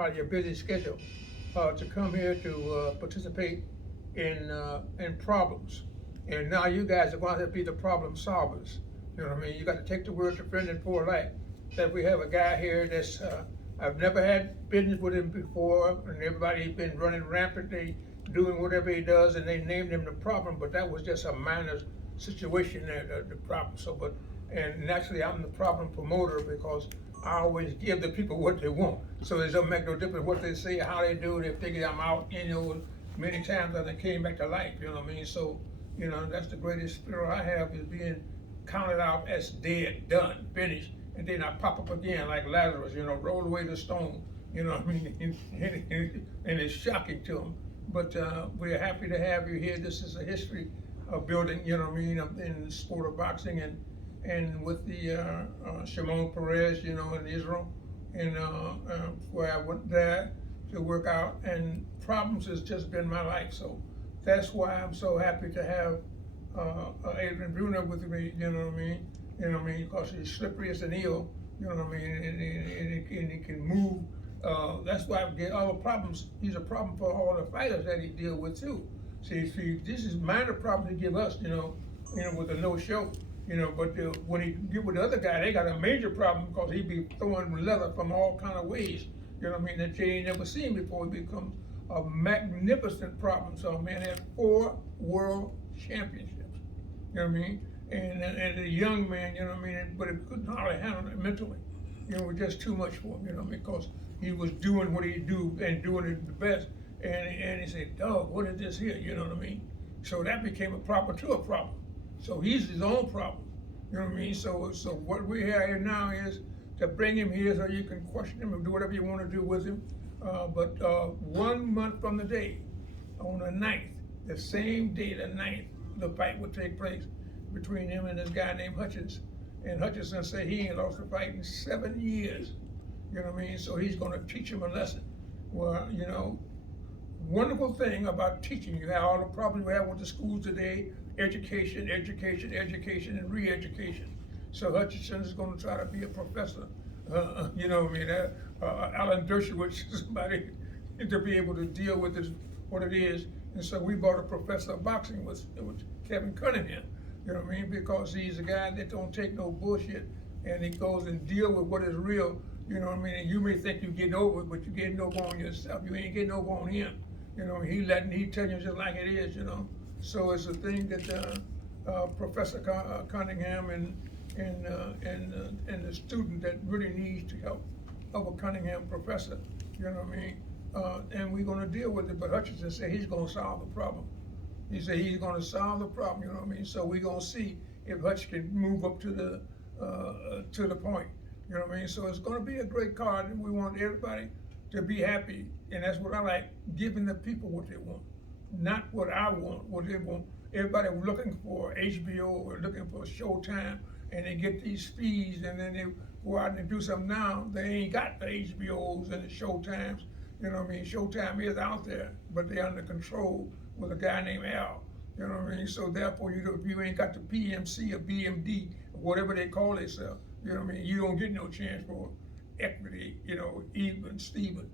out of your busy schedule to come here to participate in problems. And now you guys are going to be the problem solvers. You know what I mean? You got to take the word to friend and poor life. That we have a guy here that's I've never had business with him before, and everybody's been running rampantly, doing whatever he does, and they named him the problem. But that was just a minor situation there, the problem. So, but and naturally, I'm the problem promoter because I always give the people what they want. So it doesn't make no difference what they say, how they do it. If they think I'm out, many times I came back to life. You know what I mean? So, that's the greatest thrill I have is being counted out as dead, done, finished, and then I pop up again like Lazarus. Roll away the stone. You know what I mean? And it's shocking to them. But we're happy to have you here. This is a history building. You know what I mean? In the sport of boxing and with the Shimon Perez, in Israel, and where I went there to work out, and problems has just been my life. So that's why I'm so happy to have Adrien Broner with me. You know what I mean? Because he's slippery as an eel. You know what I mean? And he can move. That's why I get all the problems. He's a problem for all the fighters that he deal with too. See, this is minor problem to give us. With a no-show. But when he get with the other guy, they got a major problem because he be throwing leather from all kind of ways. You know what I mean? That you ain't never seen before. It becomes a magnificent problem. So a man had 4 world championships. You know what I mean? And a young man, but it couldn't hardly handle it mentally. It was just too much for him, because he was doing what he do and doing it the best. And he said, dog, what is this here? You know what I mean? So that became a problem to a problem. So he's his own problem. You know what I mean? So what we have here now is to bring him here so you can question him and do whatever you want to do with him. But 1 month from the day, on the 9th, the same day, the 9th, the fight would take place between him and this guy named Hutchins. And Hutchinson said he ain't lost a fight in 7 years. You know what I mean? So he's going to teach him a lesson. Well, wonderful thing about teaching. You have all the problems we have with the schools today: education, education, education, and re-education. So Hutchinson is going to try to be a professor. Alan Dershowitz, somebody to be able to deal with this, what it is. And so we brought a professor of boxing with Kevin Cunningham. You know what I mean? Because he's a guy that don't take no bullshit, and he goes and deal with what is real. You know what I mean? And you may think you're getting over it, but you're getting over on yourself. You ain't getting over on him. He telling you just like it is. So it's a thing that Professor Cunningham and the student that really needs to help of a Cunningham professor. You know what I mean? And we're going to deal with it. But Hutchinson said he's going to solve the problem. He said he's going to solve the problem. You know what I mean? So we're going to see if Hutch can move up to the point. You know what I mean? So it's going to be a great card, and we want everybody to be happy. And that's what I like, giving the people what they want, not what I want, what they want. Everybody looking for HBO or looking for Showtime, and they get these fees, and then they go out and do something now. They ain't got the HBOs and the Showtimes. You know what I mean? Showtime is out there, but they're under control with a guy named Al. You know what I mean? So therefore, if you ain't got the PMC or BMD, or whatever they call themselves, you know what I mean? You don't get no chance for equity, even, Steven,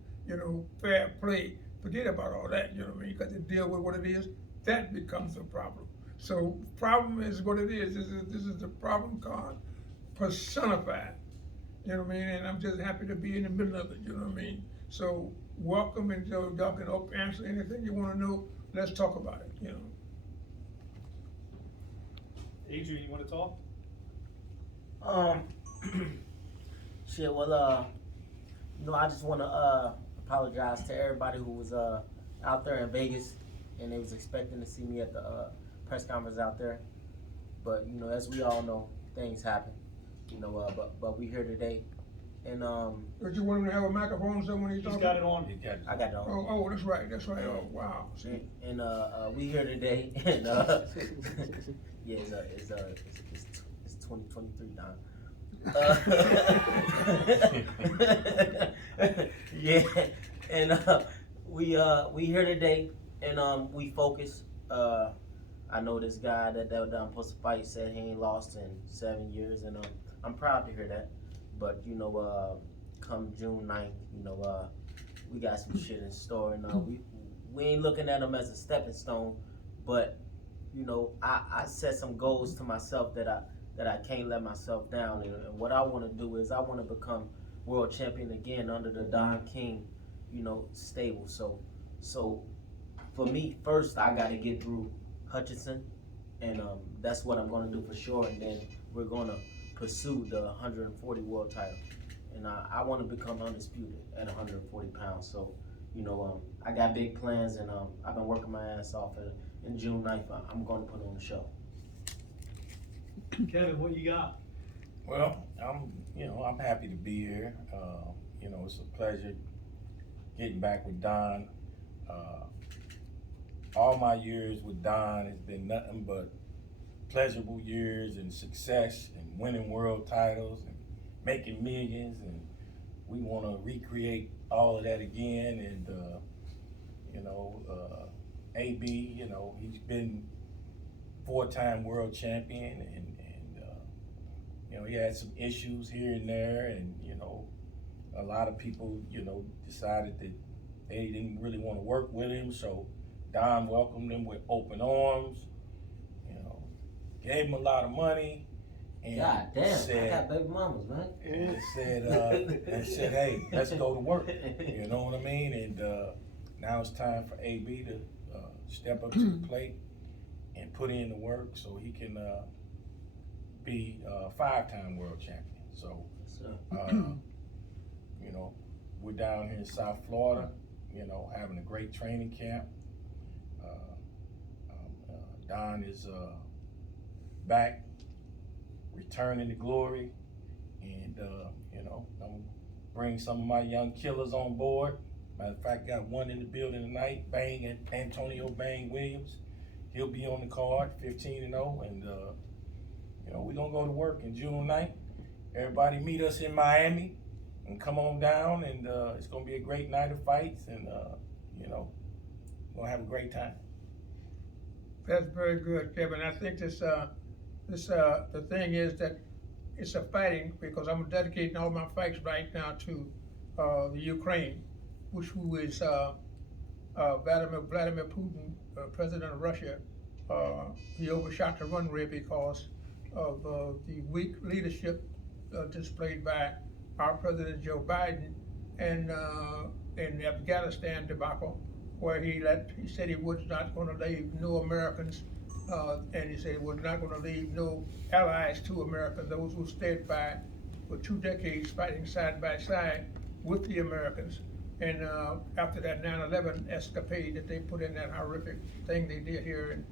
fair play. Forget about all that, you know what I mean? You got to deal with what it is. That becomes a problem. So problem is what it is. This is the problem card personified. You know what I mean? And I'm just happy to be in the middle of it, you know what I mean? So welcome, and y'all can answer anything you want to know. Let's talk about it, Adrien, you want to talk? Shit, well, I just want to apologize to everybody who was out there in Vegas and they was expecting to see me at the press conference out there. But, as we all know, things happen, but we here today. And But you want him to have a microphone so when he's talking? He's got it on. I got it on. Oh, that's right. Oh, wow. See? And we here today, and yeah, it's 2023 now. Yeah, and we here today, and we focus. I know this guy that I'm supposed to fight said he ain't lost in 7 years, and I'm proud to hear that. But come June 9th, we got some shit in store, and we ain't looking at them as a stepping stone, but you know, I set some goals to myself that I can't let myself down, and what I want to do is I want to become world champion again under the Don King, you know, stable. So for me, first I got to get through Hutchinson, and that's what I'm going to do for sure, and then we're going to pursue the 140 world title, and I want to become undisputed at 140 pounds. So, you know, I got big plans, and I've been working my ass off. In June 9th, I'm going to put on the show. Kevin, what you got? Well, I'm happy to be here. You know, it's a pleasure getting back with Don. All my years with Don has been nothing but pleasurable years and success and winning world titles and making millions, and we want to recreate all of that again. And AB, you know, he's been 4-time world champion, and you know, he had some issues here and there, and you know, a lot of people, you know, decided that they didn't really want to work with him, so Don welcomed him with open arms, you know, gave him a lot of money, and God damn, said, I got baby mamas, man. and said, hey, let's go to work. You know what I mean? And now it's time for AB to step up to the plate and put in the work so he can be a 5-time world champion. So, you know, we're down here in South Florida, you know, having a great training camp. Don is back, returning to glory, and you know, I'm gonna bring some of my young killers on board. Matter of fact, got one in the building tonight, Antonio Bang Williams. He'll be on the card, 15-0, and you know, we're gonna go to work in June 9th. Everybody meet us in Miami and come on down, and it's gonna be a great night of fights, and you know, we're gonna have a great time. That's very good, Kevin. I think the thing is that it's a fighting, because I'm dedicating all my fights right now to the Ukraine, who is Vladimir Putin, president of Russia. He overshot the runway because of the weak leadership displayed by our President Joe Biden, and in the Afghanistan debacle, where he said he was not going to leave no Americans, and he said he was not going to leave no allies to America, those who stayed by for 2 decades fighting side by side with the Americans. And after that 9/11 escapade that they put in, that horrific thing they did here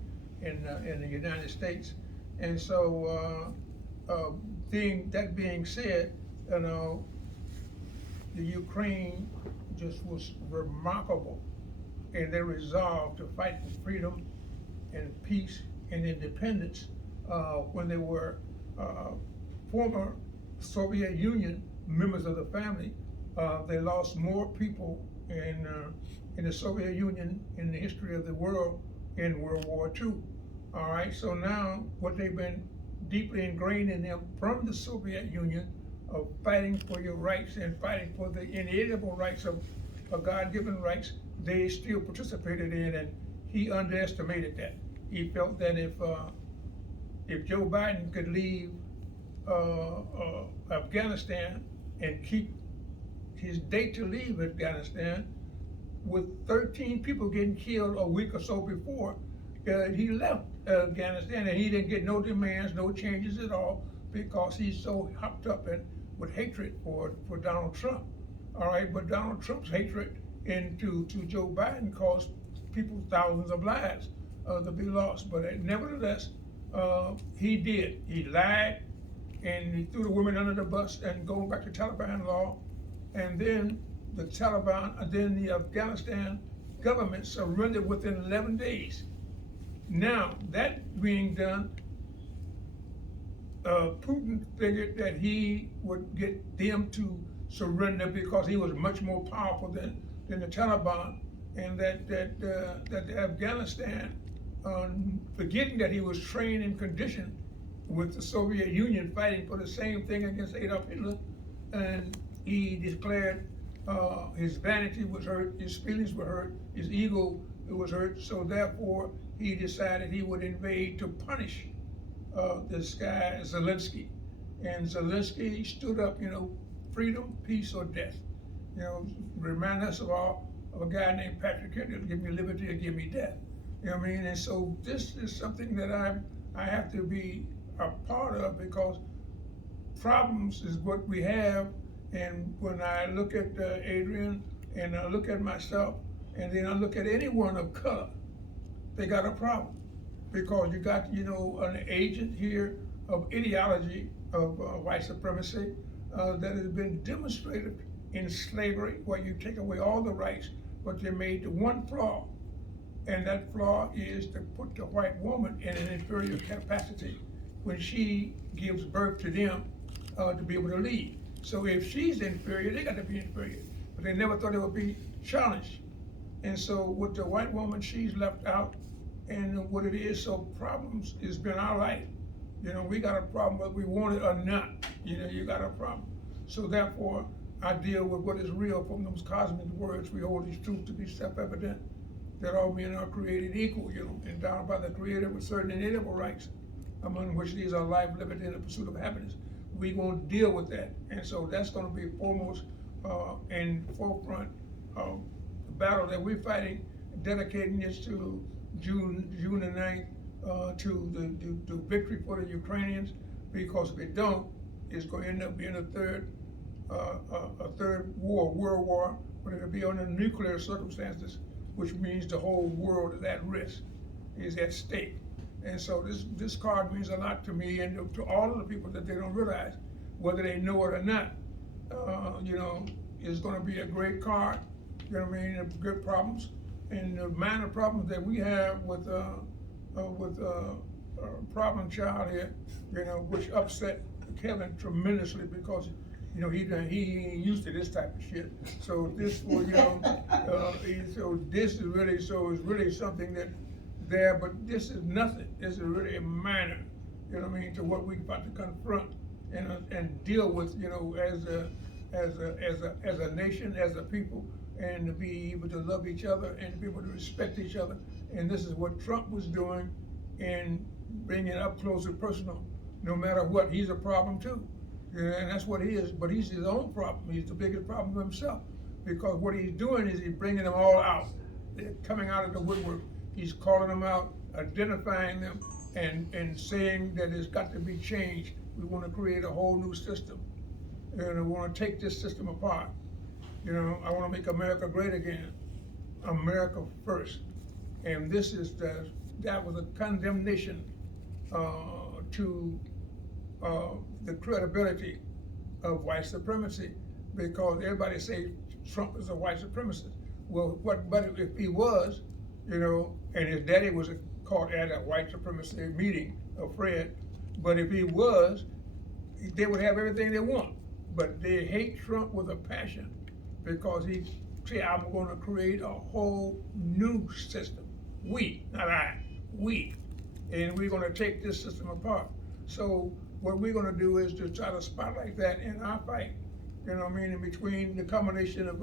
in the United States. And so, that being said, you know, the Ukraine just was remarkable in their resolve to fight for freedom and peace and independence when they were former Soviet Union members of the family. They lost more people in the Soviet Union in the history of the world in World War II. All right, so now what they've been deeply ingrained in them from the Soviet Union of fighting for your rights and fighting for the inalienable rights of God-given rights, they still participated in, and he underestimated that. He felt that if Joe Biden could leave Afghanistan and keep his date to leave Afghanistan, with 13 people getting killed a week or so before he left Afghanistan, and he didn't get no demands, no changes at all, because he's so hopped up with hatred for Donald Trump. All right, but Donald Trump's hatred to Joe Biden caused people thousands of lives to be lost. But nevertheless, he did. He lied, and he threw the women under the bus, and going back to Taliban law. And then the Afghanistan government surrendered within 11 days. Now, that being done, Putin figured that he would get them to surrender because he was much more powerful than the Taliban, and that Afghanistan, forgetting that he was trained and conditioned with the Soviet Union fighting for the same thing against Adolf Hitler, and he declared his vanity was hurt, his feelings were hurt, his ego was hurt, so therefore he decided he would invade to punish this guy Zelensky. And Zelensky stood up, freedom, peace, or death. Remind us of a guy named Patrick Henry, give me liberty or give me death. You know what I mean? And so this is something that I have to be a part of, because problems is what we have. And when I look at Adrien, and I look at myself, and then I look at anyone of color, they got a problem. Because you got, an agent here of ideology of white supremacy that has been demonstrated in slavery, where you take away all the rights, but they made the one flaw, and that flaw is to put the white woman in an inferior capacity when she gives birth to them to be able to lead. So if she's inferior, they got to be inferior, but they never thought it would be challenged. And so with the white woman, she's left out, and what it is, so problems has been our life. We got a problem whether we want it or not. You got a problem. So therefore, I deal with what is real from those cosmic words. We hold these truths to be self-evident, that all men are created equal, endowed by the Creator with certain inalienable rights, among which these are life, liberty, and the pursuit of happiness. We gonna deal with that, and so that's gonna be foremost in forefront of the battle that we're fighting, dedicating this to June the 9th to the victory for the Ukrainians, because if it don't, it's going to end up being a third world war, but it'll be under nuclear circumstances, which means the whole world is at risk, is at stake. And so this card means a lot to me and to all of the people that they don't realize, whether they know it or not. It's going to be a great card. Good problems, and the minor problems that we have with problem child here, which upset Kevin tremendously, because he ain't used to this type of shit. So this will, so this is really, it's really something that there, but this is nothing. This is really a minor, to what we about to confront and deal with, as a nation, as a people, and to be able to love each other and to be able to respect each other. And this is what Trump was doing in bringing it up close and personal. No matter what, he's a problem too. And that's what he is, but he's his own problem. He's the biggest problem himself, because what he's doing is he's bringing them all out. They're coming out of the woodwork. He's calling them out, identifying them, and saying that it's got to be changed. We want to create a whole new system, and we want to take this system apart. I want to make America great again. America first. And this is that was a condemnation to the credibility of white supremacy, because everybody say Trump is a white supremacist. Well, but if he was, and his daddy was caught at a white supremacy meeting of Fred, but if he was, they would have everything they want. But they hate Trump with a passion, because he say, I'm going to create a whole new system. We, not I, we. And we're going to take this system apart. So what we're going to do is to try to spotlight that in our fight. In between the combination of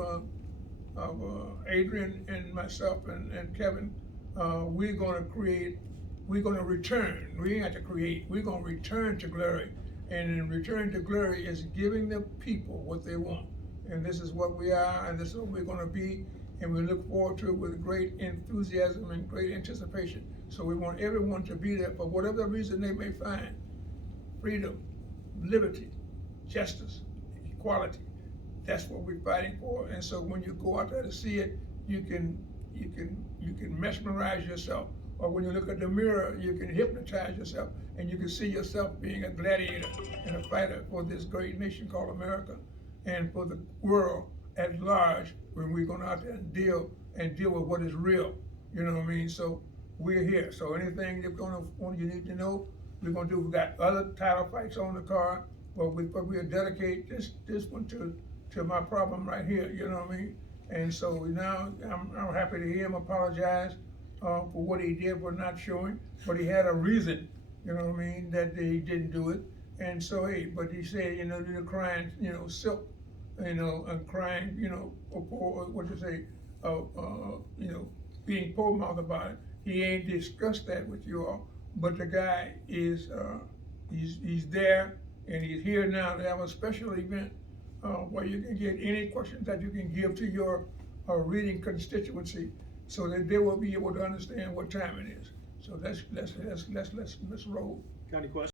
Adrien and myself and Kevin, we're going to return. We ain't have to create. We're going to return to glory. And in return to glory is giving the people what they want. And this is what we are, and this is what we're going to be, and we look forward to it with great enthusiasm and great anticipation. So we want everyone to be there for whatever reason they may find. Freedom, liberty, justice, equality. That's what we're fighting for. And so when you go out there to see it, you can mesmerize yourself. Or when you look at the mirror, you can hypnotize yourself, and you can see yourself being a gladiator and a fighter for this great nation called America, and for the world at large, when we're going out there and deal with what is real. So we're here. So anything you need to know, we're going to do. We got other title fights on the card, but we'll dedicate this one to my problem right here. And so now I'm happy to hear him apologize for what he did for not showing, but he had a reason, that he didn't do it. And so, but he said, you're crying, silk you know, and crying, you know, or what you say, you know, being poor-mouthed about it. He ain't discussed that with you all, but the guy is, he's there, and he's here now to have a special event, where you can get any questions that you can give to your, reading constituency, so that they will be able to understand what time it is. So let's roll. Got any questions?